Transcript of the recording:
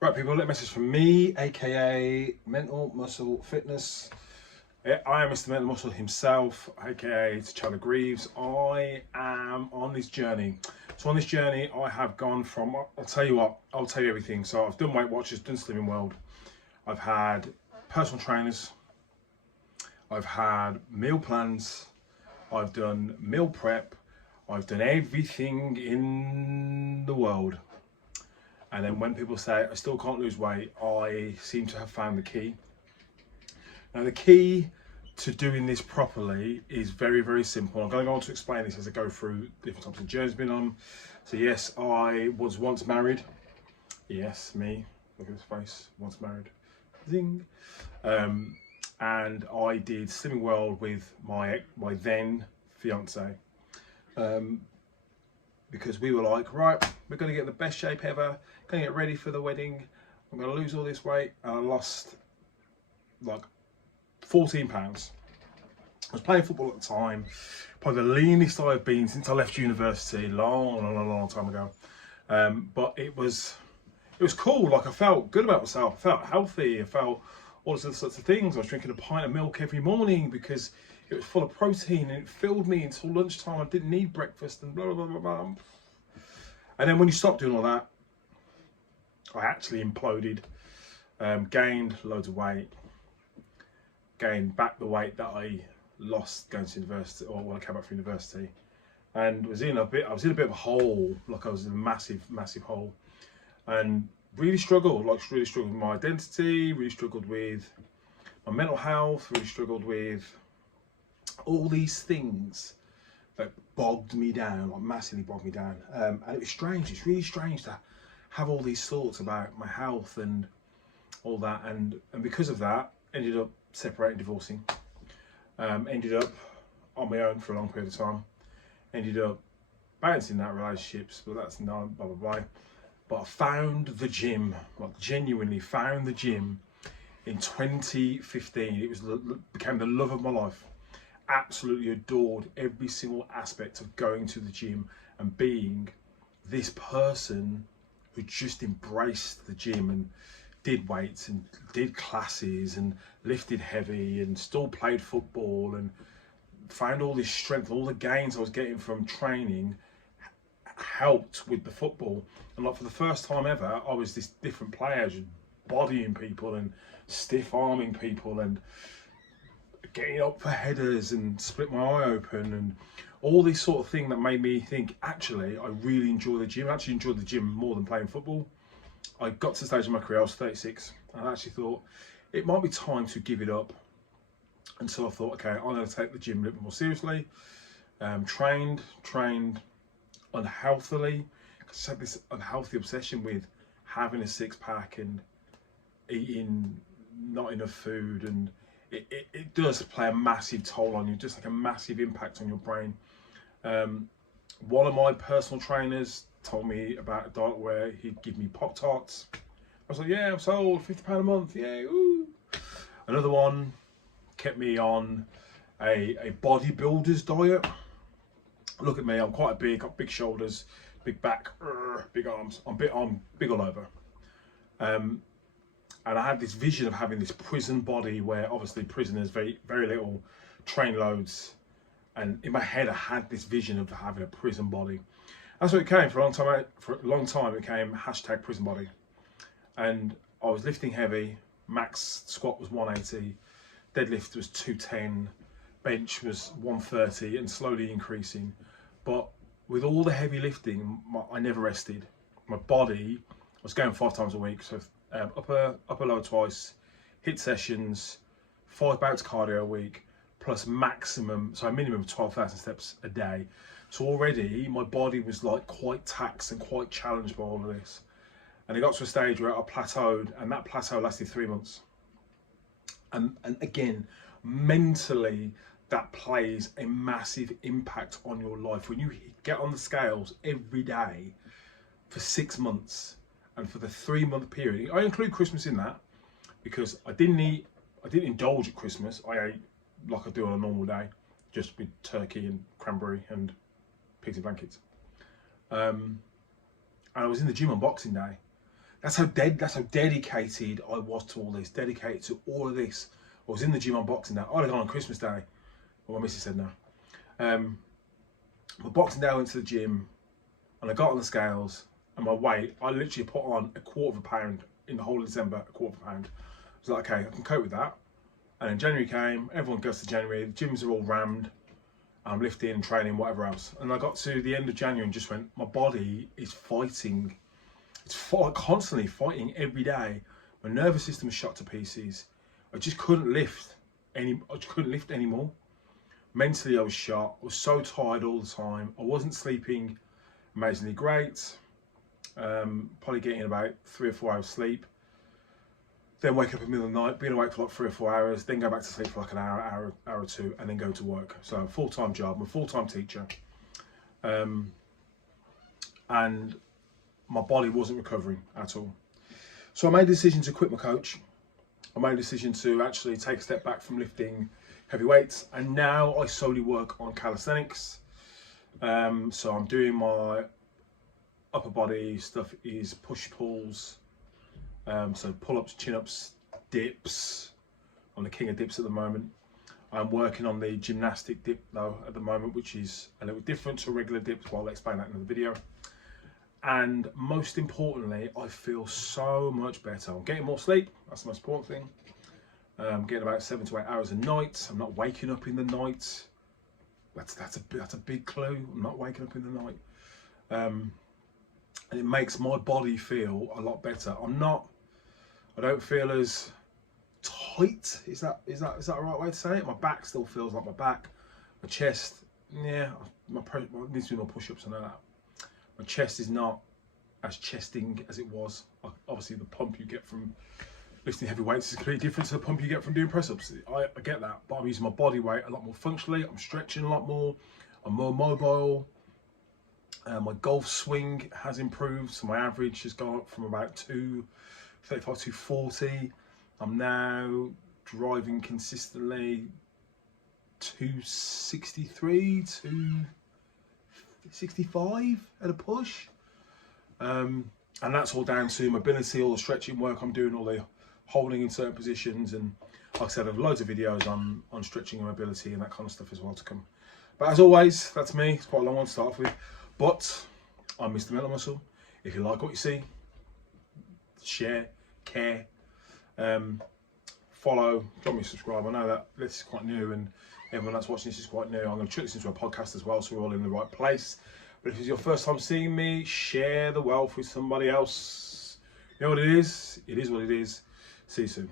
Right, people, a little message from me, aka Mental Muscle Fitness. Yeah, I am Mr. Mental Muscle himself, aka T'Challa Greaves. I am on this journey. So on this journey, I have gone from, I'll tell you what, I'll tell you everything. So I've done Weight Watchers, done Slimming World. I've had personal trainers. I've had meal plans. I've done meal prep. I've done everything in the world. And then when people say I still can't lose weight, I seem to have found the key. Now the key to doing this properly is very, very simple. I'm going to go on to explain this as I go through different types of journeys I've been on. So yes, I was once married. Yes, me. Look at his face. Once married. Zing. And I did Slimming World with my then fiance. Because we were like, right, we're going to get in the best shape ever, going to get ready for the wedding, I'm going to lose all this weight, and I lost like 14 pounds. I was playing football at the time, probably the leanest I've been since I left university, long time ago. But it was cool. Like, I felt good about myself, I felt healthy, I felt all sorts of things. I was drinking a pint of milk every morning because it was full of protein and it filled me until lunchtime. I didn't need breakfast and blah, blah, blah, blah. And then when you stop doing all that, I actually imploded, gained loads of weight, gained back the weight that I lost going to university, or when I came back from university, and I was in a bit of a hole, like I was in a massive hole, and really struggled with my identity, really struggled with my mental health, really struggled with all these things that bogged me down, like massively bogged me down. And it was strange, it's really strange to have all these thoughts about my health and all that. And because of that, ended up separating, divorcing. Ended up on my own for a long period of time. Ended up balancing that relationships, but that's not blah, blah, blah. But I found the gym, like genuinely found the gym in 2015. It became the love of my life. Absolutely adored every single aspect of going to the gym and being this person who just embraced the gym and did weights and did classes and lifted heavy and still played football and found all this strength, all the gains I was getting from training helped with the football. And like, for the first time ever, I was this different player, just bodying people and stiff arming people and getting up for headers and split my eye open and all this sort of thing that made me think, actually, I really enjoy the gym. I actually enjoyed the gym more than playing football. I got to the stage of my career, I was 36, and I actually thought it might be time to give it up. And so I thought, okay, I'm going to take the gym a little bit more seriously. Trained unhealthily, because I had this unhealthy obsession with having a six-pack and eating not enough food, and it does play a massive toll on you, just like a massive impact on your brain. One of my personal trainers told me about a diet where he'd give me Pop-Tarts. I was like, yeah, I'm sold, £50 a month, yeah, ooh. Another one kept me on a bodybuilder's diet. Look at me, I'm quite big, got big shoulders, big back, big arms, I'm big all over. And I had this vision of having this prison body where obviously prisoners, very little train loads. And in my head, I had this vision of having a prison body. That's what it came for a long time. For a long time, it became hashtag prison body. And I was lifting heavy. Max squat was 180, deadlift was 210, bench was 130, and slowly increasing. But with all the heavy lifting, I never rested. My body was going 5 times a week, so upper lower twice, hit sessions, 5 bouts cardio a week, plus maximum, so a minimum of 12,000 steps a day. So already my body was like quite taxed and quite challenged by all of this. And it got to a stage where I plateaued, and that plateau lasted 3 months. And again, mentally, that plays a massive impact on your life. When you get on the scales every day for 6 months, and for the 3-month period, I include Christmas in that, because I didn't indulge at Christmas. I ate like I do on a normal day, just with turkey and cranberry and pigs in blankets. And I was in the gym on Boxing Day. That's how dedicated I was to all this. Dedicated to all of this. I was in the gym on Boxing Day. I'd have gone on Christmas Day. Well, my missus said no. But Boxing Day I went to the gym, and I got on the scales, and my weight, I literally put on a quarter of a pound in the whole of December. A quarter of a pound. I was like, okay, I can cope with that. And then January came. Everyone goes to January. The gyms are all rammed. I'm lifting and training, whatever else. And I got to the end of January and just went, my body is fighting. It's constantly fighting every day. My nervous system is shot to pieces. I just couldn't lift anymore. Mentally, I was shot. I was so tired all the time. I wasn't sleeping amazingly great. Probably getting about 3 or 4 hours sleep. Then wake up in the middle of the night, being awake for like 3 or 4 hours, then go back to sleep for like an hour or two, and then go to work. So full-time job. I'm a full-time teacher. And my body wasn't recovering at all. So I made a decision to quit my coach. I made a decision to actually take a step back from lifting heavy weights, and now I solely work on calisthenics. So I'm doing my upper body stuff is push-pulls, so pull-ups, chin-ups, dips. I'm the king of dips at the moment. I'm working on the gymnastic dip though at the moment, which is a little different to regular dips, but I'll explain that in the video. And most importantly, I feel so much better. I'm getting more sleep. That's the most important thing. I'm getting about 7 to 8 hours a night. I'm not waking up in the night. That's a big clue. I'm not waking up in the night, and it makes my body feel a lot better. I don't feel as tight. Is that the right way to say it? My back still feels like my back. My chest, yeah. Needs to be more push-ups. I know that. My chest is not as chesting as it was. Obviously, the pump you get from lifting heavy weights is completely different to the pump you get from doing press-ups. I get that, but I'm using my body weight a lot more functionally. I'm stretching a lot more. I'm more mobile. My golf swing has improved, so my average has gone up from about 235 to 40. I'm now driving consistently 263 to 65 at a push, and that's all down to mobility, all the stretching work I'm doing, all the holding in certain positions, and like I said, I have loads of videos on stretching and mobility and that kind of stuff as well to come. But as always, that's me. It's quite a long one to start off with, but I'm Mr. Mental Muscle. If you like what you see, share, care, follow, drop me a subscribe. I know that this is quite new and everyone that's watching this is quite new. I'm going to chuck this into a podcast as well, so we're all in the right place. But if it's your first time seeing me, share the wealth with somebody else. You know what it is? It is what it is. See you soon.